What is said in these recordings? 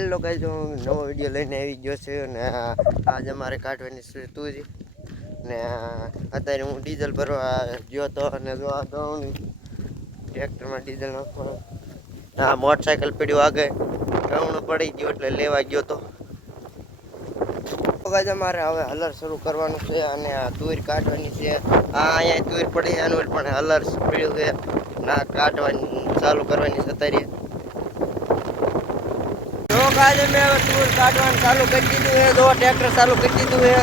Hello guys, હું નવો video લઈને આવી ગયો છે અને આજે અમારે કાઢવાની છે તુરી ને અત્યારે હું ડીઝલ ભરવા ગયો તો અને જો આ તો ટ્રેક્ટરમાં ડીઝલ નાખવા આ મોટરસાઇકલ પડ્યું આગળ ઘઉં પડી ગયો એટલે લેવા ગયો તો ગાઈસ અમારે હવે હલર શરૂ કરવાનું છે અને આ તુર કાઢવાની છે. અહીંયા તુર પડી એનું પણ હલર પડ્યું છે ના કાઢવાની ચાલુ કરવાની છે અત્યારે. આજે મેં હવે ટૂર કાઢવાનું ચાલુ કરી દીધું છે. જો ટ્રેક્ટર ચાલુ કરી દીધું છે.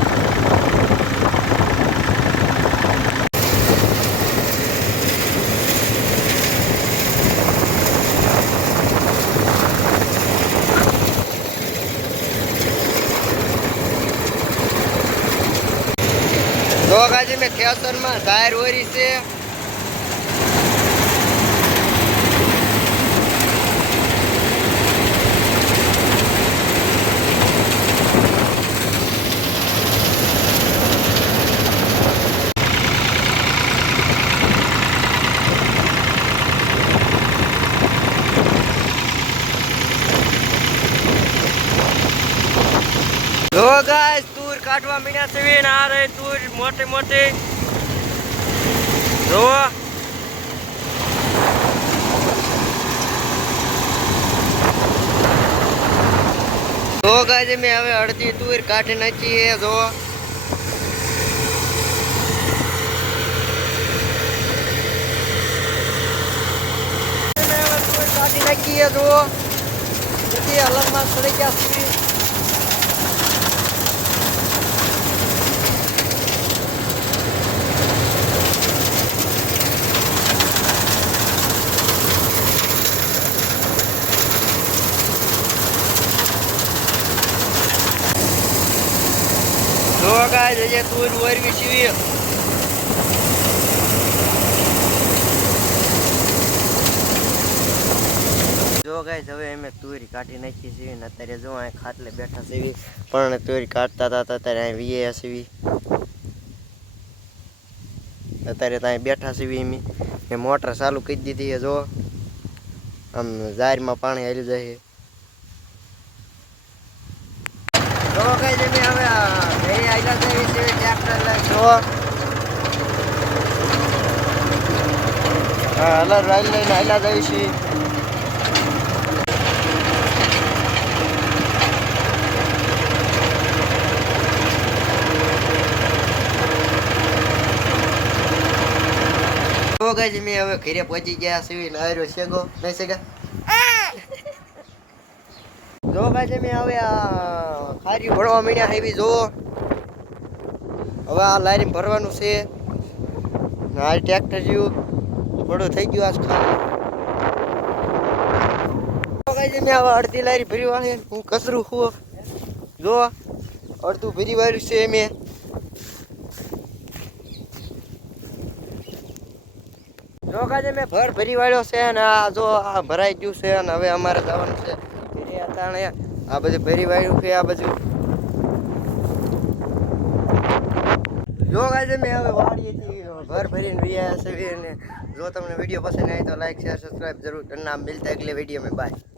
જો આજે મેં ખેતરમાં ધાર ઓરી છે. જો ગાઈસ તુર કાઢવા મીણ્યા છે ને આ રહી તુર મોટી મોટી. જો ગાઈસ મેં હવે અડધી તુર કાઢી નાખી છે. જો કાઢી નાખી છે. જો બધી અલગમાં સડી ગયા છે. જો ગાઈસ જે તુર ઓરવી છે. જો ગાઈસ હવે અમે તુરી કાઢી નાખી છે ને અત્યારે જો અહીં ખાટલે બેઠા છે પણ તુરી કાઢતા હતા અત્યારે અહીં વીએ છે. અત્યારે ત્યાં બેઠા છે મેં મોટર ચાલુ કરી દીધી છે. જો આમ જારમાં પાણી હાલી જાય. જો ગાઈસ અમે હવે ઘરે આયલા જઈએ છે ટ્રેક્ટર લઈ. જો હલર રાઈલ લઈને આયલા જઈએ છીએ. જો ગાઈસ અમે હવે ઘરે પહોંચી ગયા છીએ ને આર્યો શેગો નહીં શેગા. જો ગાઈસ અમે હવે ખારી ભરવા માંડ્યા એવી. જો હવે આ લારી ભરવાનું છે. આ ટ્રેક્ટર જેવું થોડું થઈ ગયું આજ ખાલી. જો ગાઈસ અમે હવે અડધી લારી ભરી વાળી હું કચરું છું. જો અડધું ભરી વાળ્યું છે મેં. જો ગાઈસ મેં ભરી વાળ્યો છે અને આ જો આ ભરાઈ ગયું છે અને હવે અમારે જવાનું છે ઘરે. અટાણે આ બધું ભરી વાળ્યું છે આ બધું. જો ગાઈસ મેં હવે વાડીએથી ભર ભરીને વ્યા છે. જો તમને વિડીયો પસંદ આવે તો લાઈક શેર સબસ્ક્રાइब जरूर करना. मिलता है अगले वीडियो में. बाय.